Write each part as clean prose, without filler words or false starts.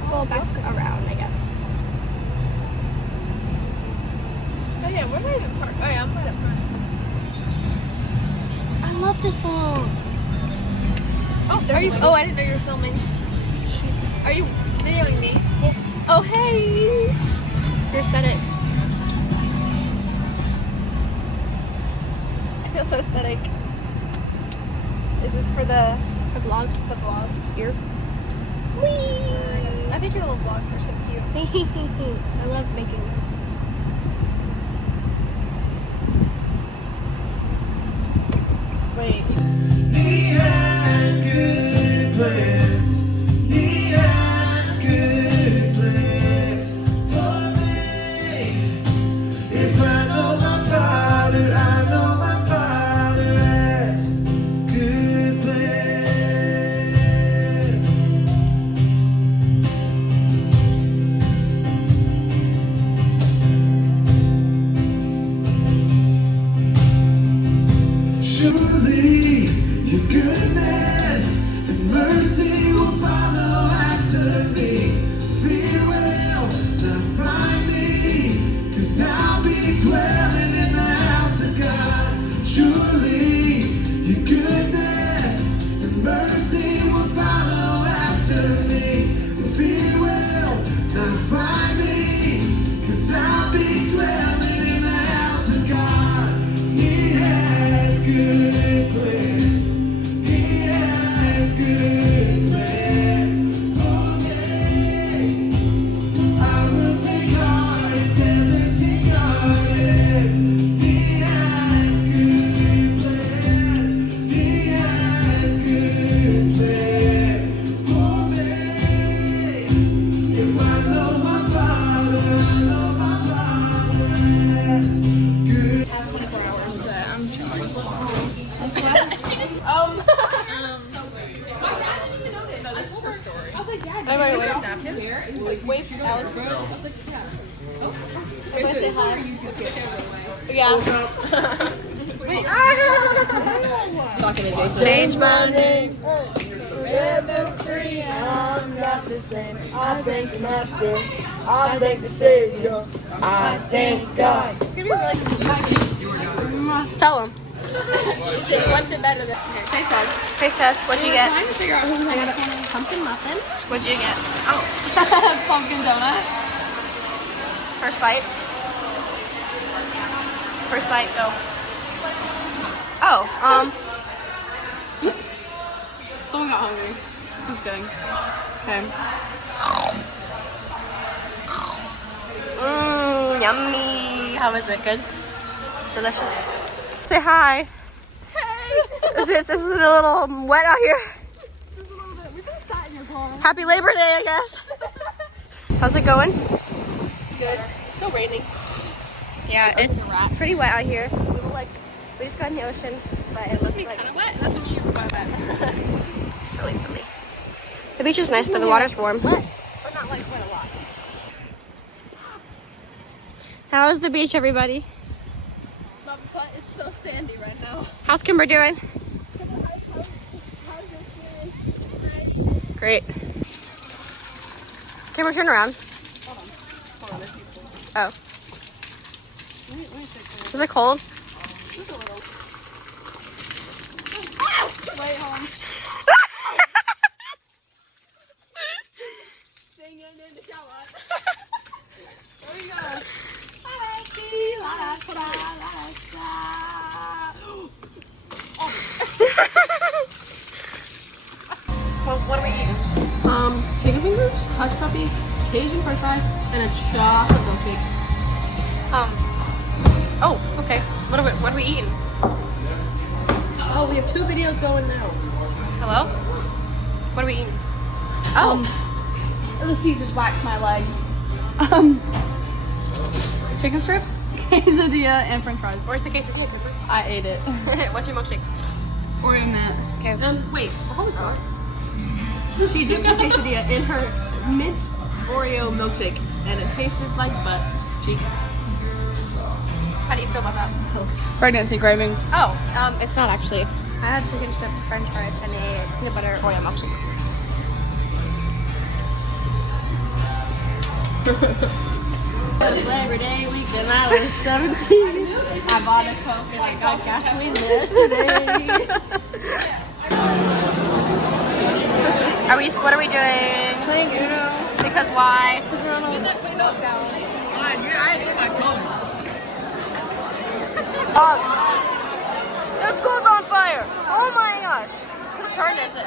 circle back around, I guess. Oh yeah, where did I park? Oh yeah, I'm right up front. I love this song. Oh, Are you? Oh, I didn't know you were filming. Are you videoing me? Yes. Oh, hey. Your aesthetic. I feel so aesthetic. Is this for the vlog. The vlog? Here. Whee! I think your little vlogs are so cute. Thanks. I love making them. Wait. He has good plans. He has good plans for me. If I know my Father, I know my Father has good plans. Surely your goodness and mercy will follow after me. Fear will not find me, 'cause I'll be dwelling in the house of God. Surely your goodness and mercy will follow after me. Fear will not find me, 'cause I'll be dwelling in the house of God. He has good plans. He has good plans for me. So I will take heart in desertic gardens. He has good plans. He has good plans for me. If I know my Father, I know my Father has good. Wait, Alex. Can I say hi? Yeah. Change my name. Forever free, I'm not the same. I thank the Master, I thank the Savior, I thank God. It's gonna be really Tell him. What's it better than? Taste test. Taste test. What'd you get? Trying to figure out who I got has a pumpkin muffin. What'd you get? pumpkin donut. First bite. First bite, go. Oh, Someone got hungry. Who's kidding? Okay. Yummy. How is it? Good? Delicious. Say hi. Hey! Is it a little wet out here? Just a little bit. We could have sat in your car. Happy Labor Day, I guess. How's it going? Good. It's still raining. Yeah, it's pretty wet out here. We just got in the ocean, but it looks like Kind of wet. That's when you went back. silly. The beach is nice, but the water's warm. But not like wet a lot. How is the beach, everybody? My butt is so sandy right now. How's Kimber doing? Great. Kimber, turn around. Hold on, there's people. Oh. Let me check Is it cold? Just a little. Wait, hold on. Singing in the shower. There we go. Well, what are we eating? Chicken fingers, hush puppies, Cajun french fries, and a chocolate milkshake. Oh, okay. What are we eating? Oh, we have 2 videos going now. Hello? What are we eating? Oh. The seat just waxed my leg. Chicken strips, quesadilla, and french fries. Where's the quesadilla, Cooper? I ate it. What's your milkshake? Oreo mint. Okay. Wait, hold on. She dipped the quesadilla in her mint Oreo milkshake, and it tasted like butt cheek. How do you feel about that? Pregnancy craving. Oh, it's not actually. I had chicken strips, french fries, and a peanut butter Oreo milkshake. Labor Day weekend, I was 17. I bought a Coke and I got gasoline yesterday. What are we doing? Playing Uno. Because why? Because we're on a window down. The school's on fire! Oh my gosh! Whose turn is it?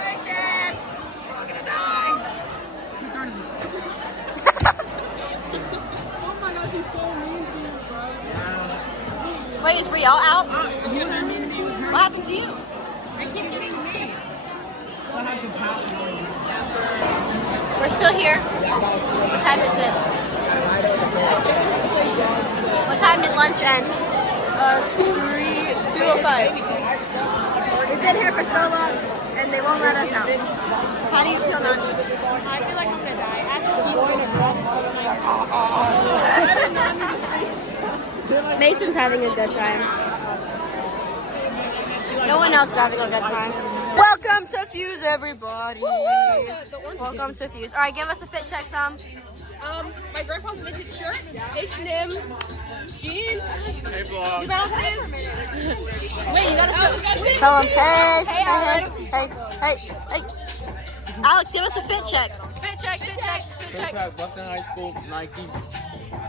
Oh my gosh, he's so mean to you, bro. Wait, is Riel out? What happened to you? We're still here. What time is it? What time did lunch end? 2:05. We've been here for so long, and they won't let us out. How do you feel, Nandi? I feel like I'm gonna die. Mason's having a good time. No one else is having a good time. Welcome to Fuse, everybody. Welcome to Fuse. All right, give us a fit check, Sam. My grandpa's vintage shirt, H&M jeans. Hey, vlog. Wait, you gotta show. Tell them, hey. Alex, give us a fit check. Fit check. Boston High School, Nike.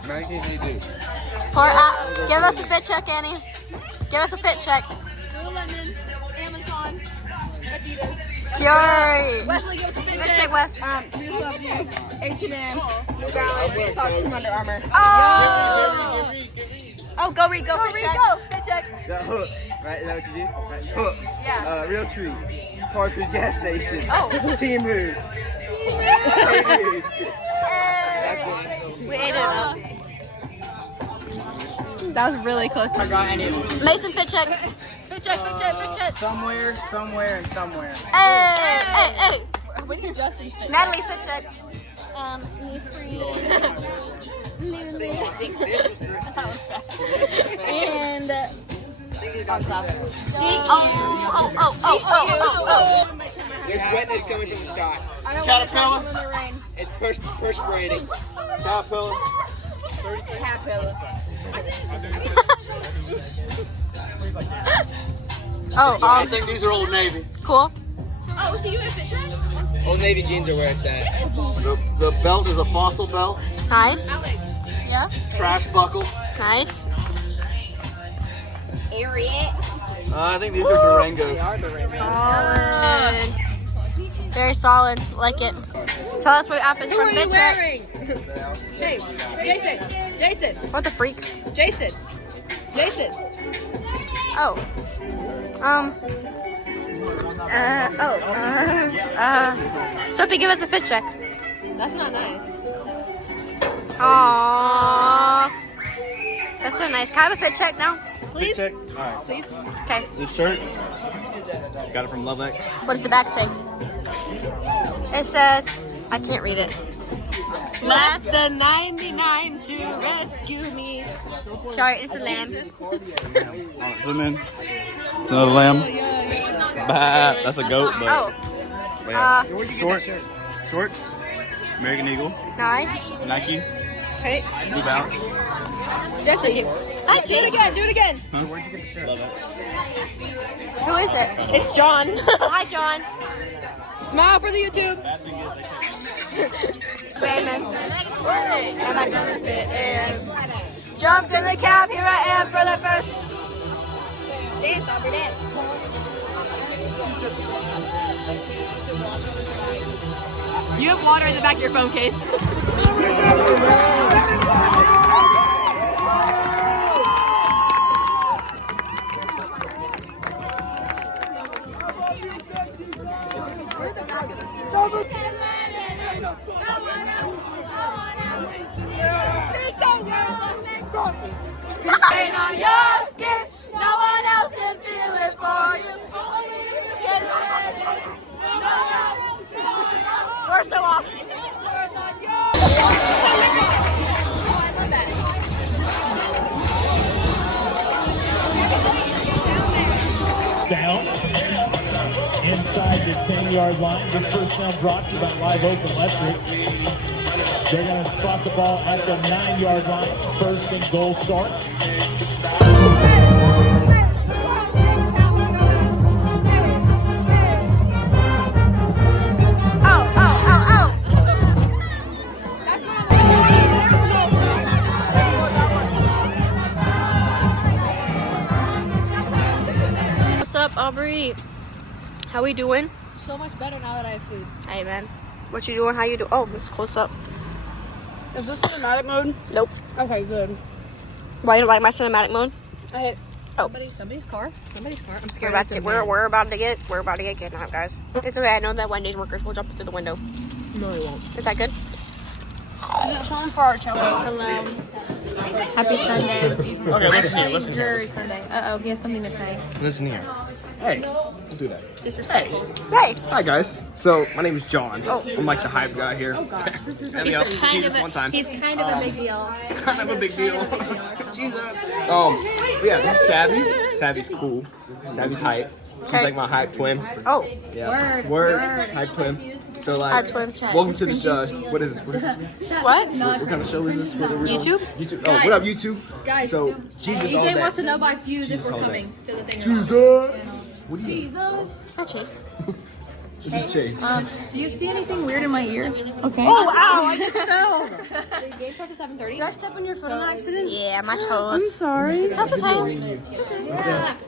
Nike, they do. Give us a fit check, Annie. Give us a fit check. Lululemon, Amazon, Adidas. Fury. Wesley, give us a Fit fit check, Wes. H&M, New Balance, saw 2 Under Armour. Oh, go fit check. Fit check. The hook, right? Is that what you do? Right. Hook. Yeah. Real Tree. Parker's gas station. Oh. Team Hood. We ate it up. That was really close. I got any of them. Mason, fit check. Fit check. Somewhere, and somewhere. Hey. We need Justin's fit. Natalie, fit check. Knee free. And Oh. There's wetness coming from the sky. Caterpillar. It's perspirating. Caterpillar. I think these are Old Navy. Cool. Oh, so you have fit check? Old Navy jeans are where it's at. The belt is a fossil belt. Nice. Yeah. Trash buckle. Nice. I think these are Durangos. Solid. Very solid. Like it. Tell us what outfits who from are you fit check. wearing? Hey, Jason. What the freak? Jason. Oh. Sophie, give us a fit check. That's not nice. Aww. That's so nice. Can I have a fit check now? Please. Check. All right. Please. Okay. This shirt, got it from Love X. What does the back say? It says, I can't read it. Left a 99 to rescue me. Sorry, it's a lamb. Zoom in. Another lamb. Bah, that's a goat, but Oh, yeah. Shorts. American Eagle. nice. Nike. Okay. New Balance. Jesse. Hi, Do it again. Love X. Who is it? It's John. Hi, John. Smile for the YouTube. Famous. And I got it is. Jumped in the cab, here I am for the first. Dance, Aubrey, dance. You have water in the back of your phone case. Pain on your skin, no one else can feel it for you. Get ready. We're so off. Down, inside. inside the 10-yard line. This first down brought to you by Live Oak Electric. They're going to spot the ball at the 9-yard line. First and goal start. What's up, Aubrey? How we doing? So much better now that I have food. Hey, man. What you doing? How you doing? Oh, it's close up. Is this cinematic mode? Nope. Okay, good. Why you don't like my cinematic mode? I hit Oh. somebody's car. Somebody's car. I'm We're scared. about to get kidnapped, guys. It's okay. I know that Wendy's workers will jump through the window. No, they won't. Is that good? Hello. Happy Sunday. Okay, listen here, listen here. Jury Sunday. Uh oh, he has something to say. Listen here. Hey, don't do that. Disrespectful. Hey. Hi guys. So my name is John. I'm like the hype guy here. He's Jesus one time. He's kind of a big deal. Kind of a big deal. Jesus. Yeah, this is Savvy. Savvy's cool. Savvy's hype. She's Okay. like my hype twin. Oh. Yeah. Word. Hype twin. So like, Hype twin. welcome to this. What is this? What is this? What? What kind of show is this? What are we on? YouTube? YouTube. Oh, what up, YouTube? Guys, So Jesus all EJ day. wants to know by Fuse if Jesus we're all coming to the thing. Jesus. What do you mean? Jesus. Hi, Chase. This is Chase. Do you see anything weird in my ear? Okay. Oh, ow! I just fell. Game starts at 7:30. Did I step on your foot on accident? Yeah, my toes. Sorry. That's okay.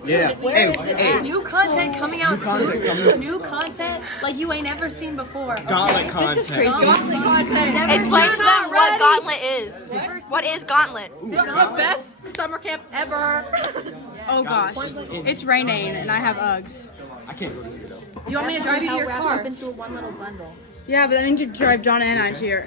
Yeah. Hey. New content coming out content soon. coming out. New content like you ain't ever seen before. Gauntlet content. Gauntlet content. Never Explain to seen them what ready. Gauntlet is. What is Gauntlet? The best summer camp ever. Oh gosh, it's raining and I have Uggs. I can't go to here though. Do you want me to drive you to your car? into one little bundle. Yeah, but I need to drive John and I to your.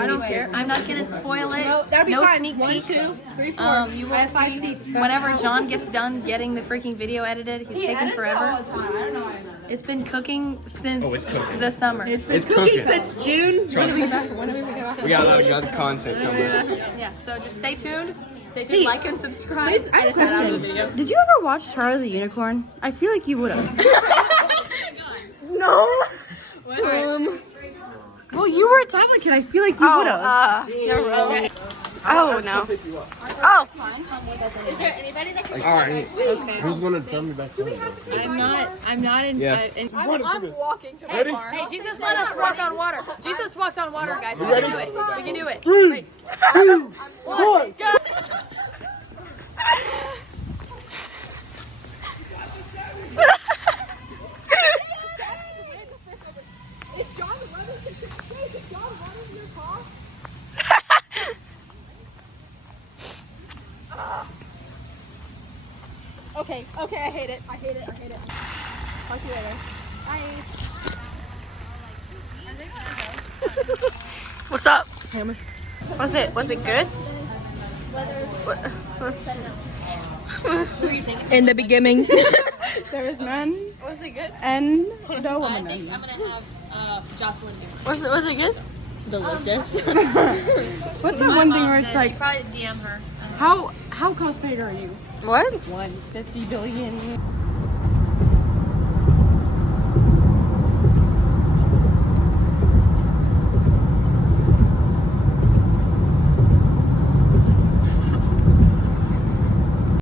I don't care. I'm not gonna spoil it. No, that'll be no fine. sneak 1, peeks. 2, 3, 4. You will I have 5 see seats. whenever John gets done getting the freaking video edited. He's taking forever. All the time. I don't know why I'm not. It's been cooking since it's cooking. the summer. It's been It's cooking cooking. since June. Trust me. When are we back? We got a lot of good content coming. Yeah, so just stay tuned. Stay tuned, like and subscribe. Please, I have a question. Did you ever watch Charlie the Unicorn? I feel like you would have. No. Well, you were a tablet kid. I feel like you would have. Oh, no. Oh. Is there anybody that can? All right. Who's gonna tell me back home? I'm not in. Yes. I'm walking to my Ready? car. Hey, Jesus let us walk on water. Jesus walked on water, guys. We ready? can do it. We can do it. 3, 2, 1. Okay, I hate it. I hate it. Talk to you later. Bye. What's up? Was it good? In the beginning, there was man Was it good? and no woman. I'm gonna have Jocelyn do Was it good? What's that one thing where it's like, Probably DM her. how cosplayed are you? What? 150 billion.